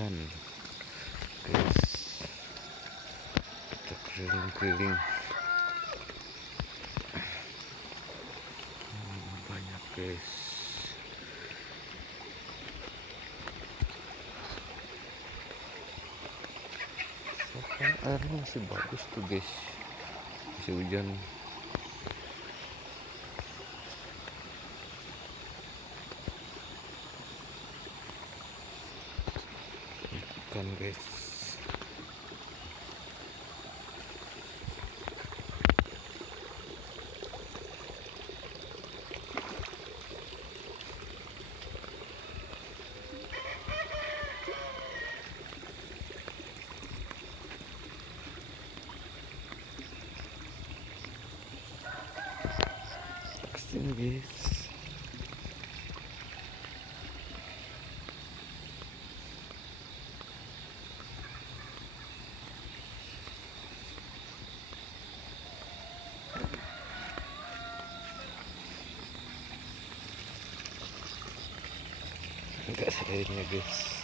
jalan guys, kita keliling-keliling. Banyak guys, kan airnya masih bagus tuh guys, masih hujan. Ikan guys, kesini guys. Enggak airnya guys.